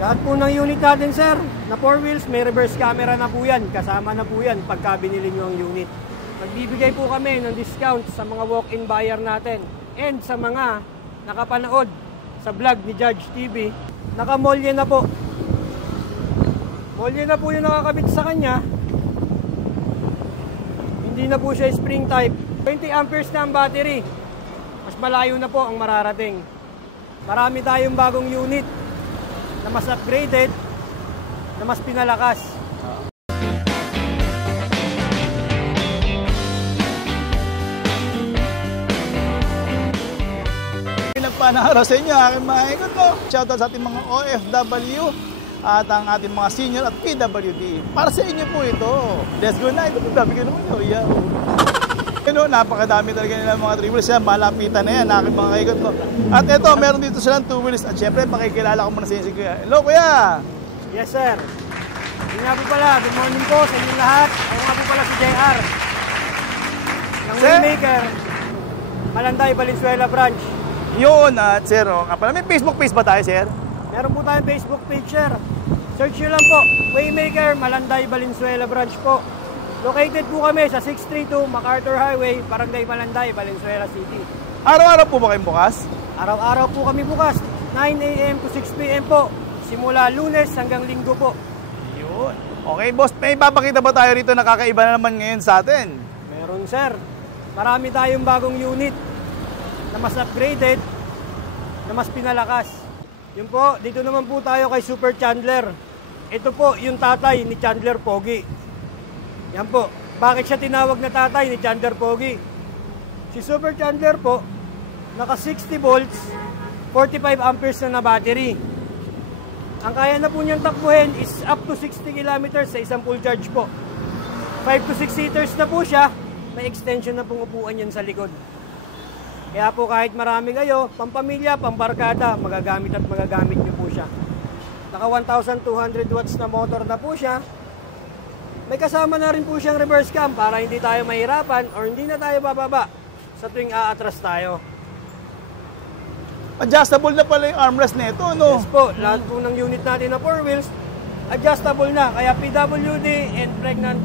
Lahat po ng unit natin, sir, na 4 wheels, may reverse camera na po yan. Kasama na po yan pagka binili nyo ang unit. Magbibigay po kami ng discount sa mga walk-in buyer natin and sa mga nakapanood sa vlog ni Judge TV. Nakamolye na po. Molye na po yung nakakabit sa kanya. Hindi na po siya spring type. 20 amperes na ang battery. Mas malayo na po ang mararating. Marami tayong bagong unit na mas upgraded, na mas pinalakas. Pinagpanahara sa inyo, aking mga ikot mo. Shoutout sa ating mga OFW at ang ating mga senior at PWD. Para sa inyo po ito. Let's go na. Ito po, dami ka naman yun. Yeah. Napakadami talaga nila mga 3 wheels yan. Malapitan na yan, aking mga ikot mo. At ito, meron dito silang 2 wheels. At syempre, pakikilala ko muna sa inyo si Kuya. Hello, Kuya! Yes, sir. Yun nga po pala. Good morning po sa inyong lahat. Ako nga po pala si JR. Ng Waymaker, Malanday, Valenzuela branch. Yun, at sir, may Facebook page ba tayo, sir? Meron po tayong Facebook page, sir. Search nyo lang po, Waymaker, Malanday, Valenzuela branch po. Located po kami sa 632 MacArthur Highway, Barangay Malanday, Valenzuela City. Araw-araw po ba kayong bukas? Araw-araw po kami bukas, 9 a.m. to 6 p.m. po. Simula Lunes hanggang Linggo po. Yun. Okay, boss, may papakita ba tayo rito na kakaiba na naman ngayon sa atin? Meron, sir. Marami tayong bagong unit na mas upgraded, na mas pinalakas. Yun po, dito naman po tayo kay Super Chandler. Ito po yung tatay ni Chandler Pogi. Yan po. Bakit siya tinawag na tatay ni Chandler Pogi? Si Super Chandler po, naka 60 volts, 45 amperes na battery. Ang kaya na po niyang takbuhin is up to 60 kilometers sa isang full charge po. 5 to 6 seaters na po siya, may extension na pong upuan yan sa likod. Kaya po kahit marami kayo, pampamilya, pambarkada, magagamit at magagamit niyo po siya. Naka 1,200 watts na motor na po siya. May kasama na rin po siyang reverse cam para hindi tayo mahirapan or hindi na tayo bababa sa tuwing aatras tayo. Adjustable na pala yung armrest nito, no? Yes po, lahat po ng unit natin na 4 wheels, adjustable na. Kaya PWD and pregnant,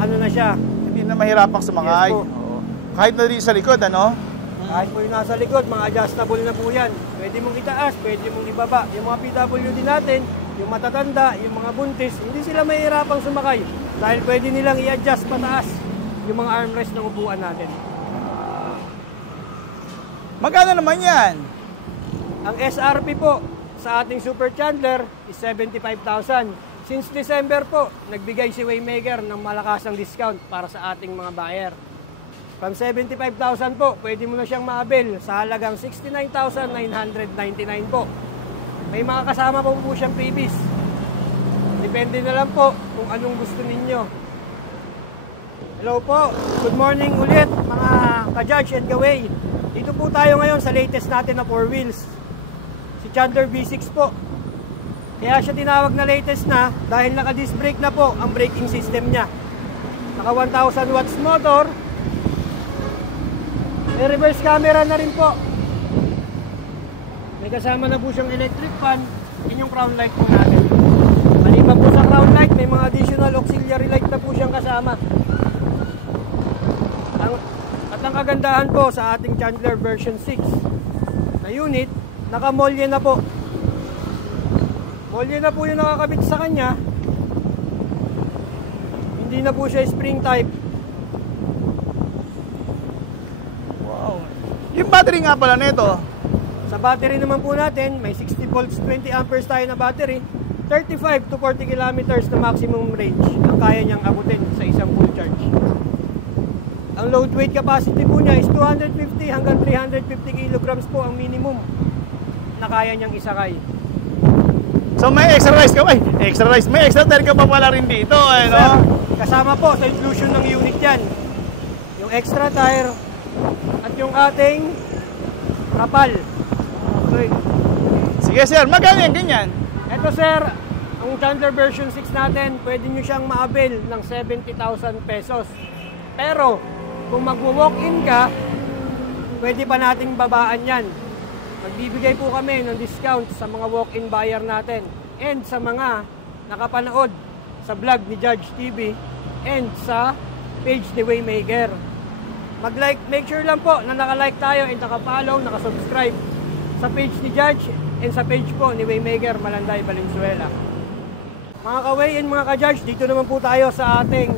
ano na siya. Hindi na mahirapang sumakay. Yes po. Kahit na rin sa likod, ano? Kahit po yung nasa likod, mga adjustable na po yan. Pwede mong itaas, pwede mong ibaba. Yung mga PWD natin, yung matatanda, yung mga buntis, hindi sila mahirapang sumakay. Dahil pwede nilang i-adjust pataas yung mga armrest ng upuan natin. Magkano naman yan? Ang SRP po sa ating Super Chandler is 75,000. Since December po, nagbigay si Waymaker ng malakasang discount para sa ating mga buyer. From 75,000 po, pwede mo na siyang maabil sa halagang 69,999 po. May mga kasama po siyang freebies. Depende na lang po kung anong gusto ninyo. Hello po, good morning ulit mga ka-Judge and Gaway. Dito po tayo ngayon sa latest natin na 4 wheels. Si Chandler V6 po. Kaya siya tinawag na latest na dahil naka-disc brake na po ang braking system niya. Naka 1,000 watts motor. May reverse camera na rin po. May kasama na po siyang electric fan. Yun yung crown light po natin. Maliban po sa crown light, may mga additional auxiliary light na po siyang kasama. At ang kagandahan po sa ating Chandler version 6 na unit, nakamolye na po. Molye na po yung nakakabit sa kanya. Hindi na po siya spring type. Yung battery nga pala nito. Sa battery naman po natin, may 60 volts, 20 amperes tayo na battery. 35 to 40 kilometers na maximum range ang kaya niyang abutin sa isang full charge. Ang load weight capacity po niya is 250 hanggang 350 kilograms po ang minimum na kaya niyang isakay. So may extra rice ka ba? Extra rice. May extra tire ka pa pala rin dito, eh, no? Kasama po sa inclusion ng unit yan. Yung extra tire at yung ating kapal. Okay. Sige sir, magkano yan ganyan? Ito sir, ang Chandler version 6 natin, pwede nyo siyang maabil ng 70,000 pesos. Pero, kung magwo-walk-in ka, pwede pa nating babaan yan Magbibigay po kami ng discount sa mga walk-in buyer natin and sa mga nakapanood sa vlog ni Judge TV and sa page ni Waymaker. Mag-like, make sure lang po na naka-like tayo and naka-follow, naka-subscribe sa page ni Judge and sa page po ni Waymaker Malanday, Valenzuela. Mga kaway and mga ka-Judge, dito naman po tayo sa ating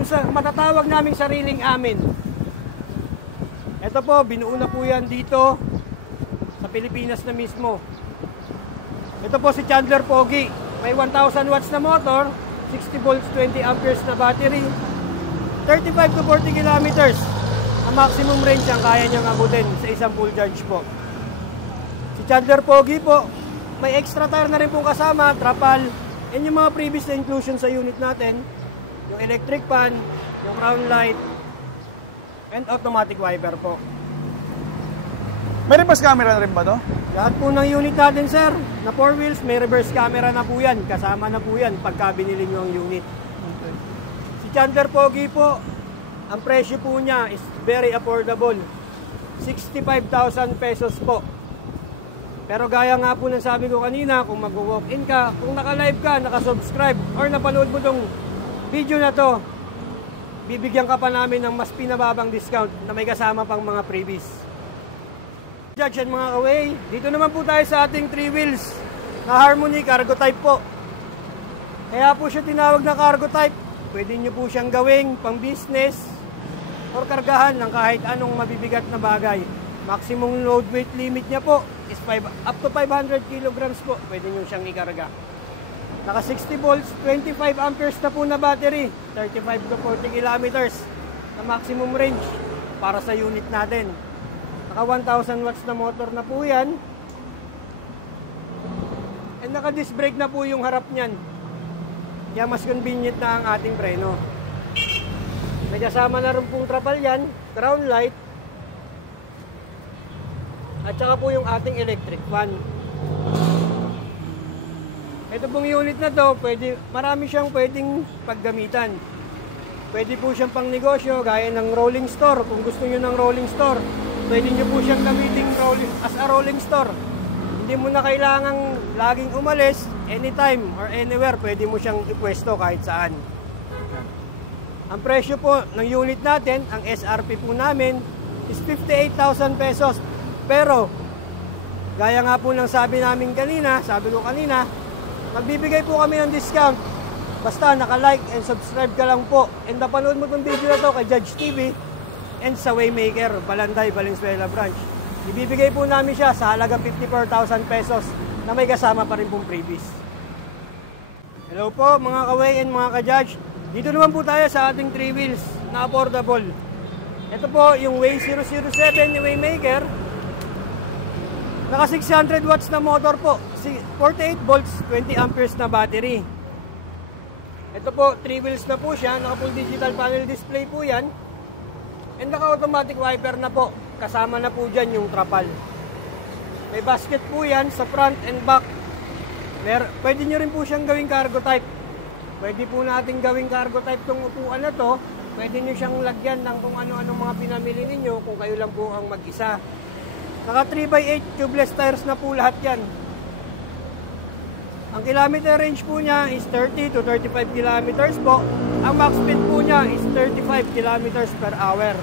yung sa matatawag naming sariling amin. Ito po, binuo na po yan dito sa Pilipinas na mismo. Ito po si Chandler Pogi. May 1,000 watts na motor, 60 volts, 20 amperes na battery, 35 to 40 kilometers. Ang maximum range ang kaya niyang abutin sa isang full charge po. Si Chandler Pogi po, may extra tire na rin pong kasama, trapal, and yung mga previous na inclusion sa unit natin, yung electric fan, yung crown light, and automatic wiper po. May reverse camera na rin ba to? Lahat po ng unit natin, sir, na 4 wheels, may reverse camera na po yan. Kasama na po yan pagka binili nyo ang unit. Okay. Si Chandler Pogi po, ang presyo po niya is very affordable. 65,000 pesos po. Pero gaya nga po ng sabi ko kanina, kung mag-walk-in ka, kung naka-live ka, naka-subscribe, or napanood mo tong video na to, bibigyan ka pa namin ng mas pinababang discount na may kasama pang mga freebies. Judge and mga kaway, dito naman po tayo sa ating 3 wheels na Harmony cargo type po. Kaya po siya tinawag na cargo type. Pwede nyo po siyang gawing pang business or kargahan ng kahit anong mabibigat na bagay. Maximum load weight limit niya po is up to 500 kilograms po. Pwede nyo siyang ikarga. Naka 60 volts, 25 amperes na po na battery, 35 to 40 kilometers na maximum range para sa unit natin. Naka 1,000 watts na motor na po yan. And naka disc brake na po yung harap niyan. Kaya mas convenient na ang ating preno. May kasama na rin pong trapal yan, crown light, at saka po yung ating electric fan. Ito pong unit na to, marami siyang pwedeng paggamitan. Pwede po siyang pang negosyo, gaya ng rolling store. Kung gusto nyo ng rolling store, pwede nyo po siyang gamitin as a rolling store. Hindi mo na kailangang laging umalis, anytime or anywhere, pwede mo siyang ipwesto kahit saan. Ang presyo po ng unit natin, ang SRP po namin, is 58,000 pesos. Pero, gaya nga po ng sabi ko kanina, magbibigay po kami ng discount. Basta naka-like and subscribe ka lang po. And napanood mo itong video na to kay Judge TV and sa Waymaker, Malanday, Valenzuela branch. Ibibigay po namin siya sa halagang 54,000 pesos na may kasama pa rin pong freebies. Hello po mga kaway and mga ka-judge. Dito naman po tayo sa ating 3 wheels na affordable. Ito po yung Way 007 ni Waymaker. Naka 600 watts na motor po. 48 volts, 20 amperes na battery. Ito po, 3 wheels na po siya. Naka full digital panel display po yan. And naka automatic wiper na po. Kasama na po dyan yung trapal. May basket po yan sa front and back. Pwede nyo rin po siyang gawing cargo type. Pwede po natin gawing cargo type tong upuan na to. Pwede nyo siyang lagyan ng kung ano-ano mga pinamili ninyo kung kayo lang po ang mag-isa. Naka 3x8 tubeless tires na po lahat yan. Ang kilometer range po niya is 30 to 35 kilometers po. Ang max speed po niya is 35 kilometers per hour.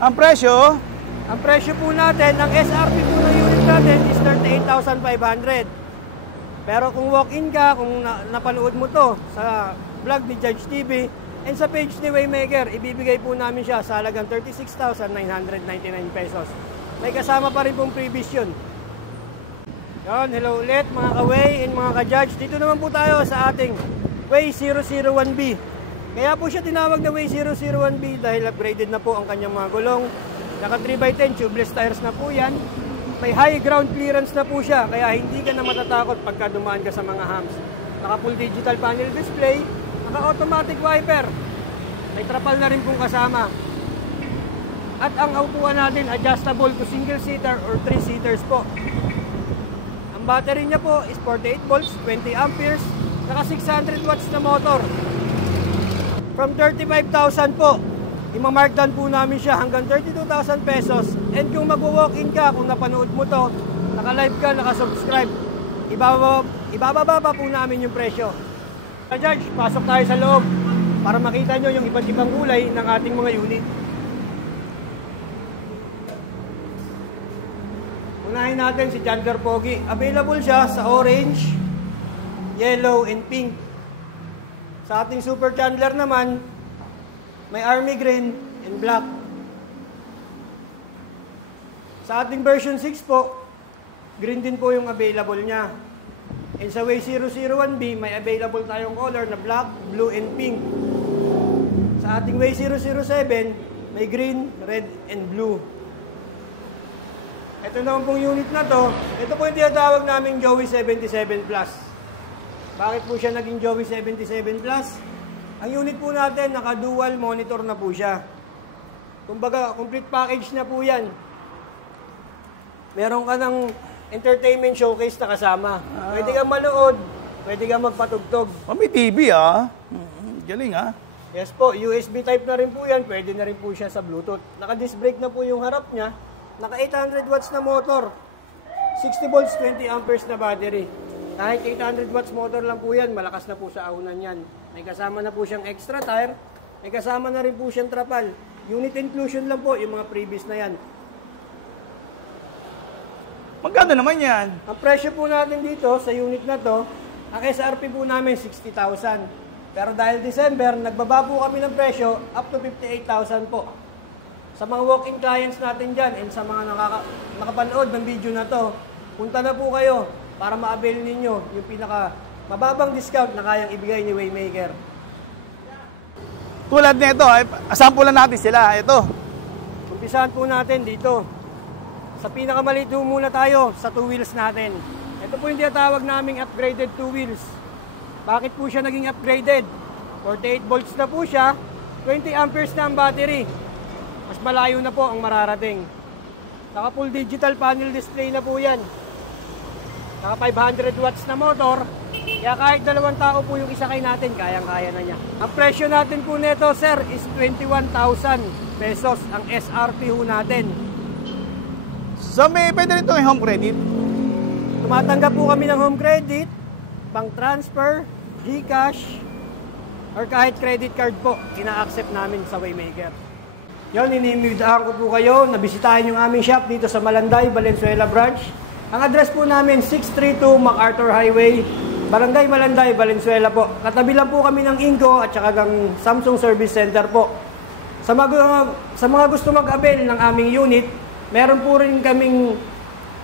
Ang presyo? Ang presyo po natin, ang SRP po ng unit natin is 38,500. Pero kung walk-in ka, kung napanood mo to sa vlog ni Judge TV and sa page ni Waymaker, ibibigay po namin siya sa halagang 36,999 pesos. May kasama pa rin pong previous yun. Yun, hello ulit mga ka-Way and mga ka-Judge. Dito naman po tayo sa ating Way 001B. Kaya po siya tinawag na Way 001B dahil upgraded na po ang kanyang mga gulong. Naka 3x10 tubeless tires na po yan. May high ground clearance na po siya, kaya hindi ka na matatakot pagka dumaan ka sa mga humps. Naka full digital panel display, naka automatic wiper. May trapal na rin pong kasama. At ang upuan natin adjustable to single seater or 3 seaters po. Ang battery niya po is 48 volts, 20 amperes, naka 600 watts na motor. From 35,000 po, Ima-markdown po namin siya hanggang 32,000 pesos. And kung mag-walk-in ka, kung napanood mo to, naka-live ka, naka-subscribe, ibababa pa po namin yung presyo. Judge, pasok tayo sa loob para makita nyo yung iba't ibang kulay ng ating mga unit. Unahin natin si Chandler Pogi. Available siya sa orange, yellow, and pink. Sa ating Super Chandler naman, may army green and black. Sa ating version 6 po, green din po yung available niya. And sa Way 001B, may available tayong color na black, blue, and pink. Sa ating Way 007, may green, red, and blue. Ito naman pong unit na to, ito po yung tinatawag namin Joey 77 Plus. Bakit po siya naging Joey 77 Plus? Ang unit po natin, naka-dual monitor na po siya. Kumbaga, complete package na po yan. Meron ka ng entertainment showcase na kasama. Pwede kang manood, pwede kang magpatugtog. May TV ah. Galing ah. Yes po, USB type na rin po yan. Pwede na rin po siya sa Bluetooth. Naka-disc brake na po yung harap niya. Naka 800 watts na motor. 60 volts, 20 amperes na battery. Kahit 800 watts motor lang po yan, malakas na po sa aunan yan. May kasama na po siyang extra tire. May kasama na rin po siyang trapal. Unit inclusion lang po, yung mga previous na yan. Magkano naman yan? Ang presyo po natin dito sa unit na to, ang SRP po namin 60,000. Pero dahil December, nagbaba po kami ng presyo up to 58,000 po. Sa mga walk-in clients natin dyan and sa mga nakapanood ng video na to, punta na po kayo para ma-avail ninyo yung pinaka mababang discount na kayang ibigay ni Waymaker. Tulad nito, sampulan natin sila. Ito. Umpisahan po natin dito. Sa pinakamaliit muna tayo sa 2 wheels natin. Ito po yung tinatawag naming upgraded 2 wheels. Bakit po siya naging upgraded? 48 volts na po siya, 20 amperes na ang battery. Mas malayo na po ang mararating. Naka full digital panel display na po yan. Naka 500 watts na motor. Kaya kahit 2 tao po yung isakay natin, kayang-kaya na niya. Ang presyo natin po nito, sir, is 21,000 pesos ang SRP ho natin. So may pwede rin ito yung home credit? Tumatanggap po kami ng home credit, bank transfer, GCash, or kahit credit card po, ina-accept namin sa Waymaker. Yon, inimbidahan ko po kayo na bisitahin yung aming shop dito sa Malanday, Valenzuela branch. Ang address po namin, 632 MacArthur Highway, Barangay Malanday, Valenzuela po. Katabi lang po kami ng Inco at saka ng Samsung Service Center po. Sa mga gusto mag-avail ng aming unit, meron po rin kaming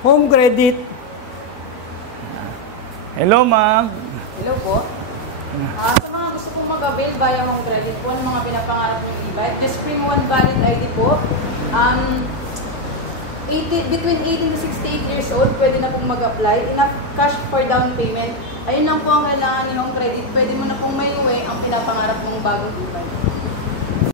home credit. Hello, ma'am. Hello po. Sa mga gusto pong mag-avail via home credit po, ang mga pinapangarap ng e-bike, just bring one valid ID po. Between 18 to 68 years old, pwede na pong mag-apply. Enough cash for down payment. Ayun lang po ang kailangan ng home credit. Pwede mo na pong may uwi ang pinapangarap mong bagong e-bike.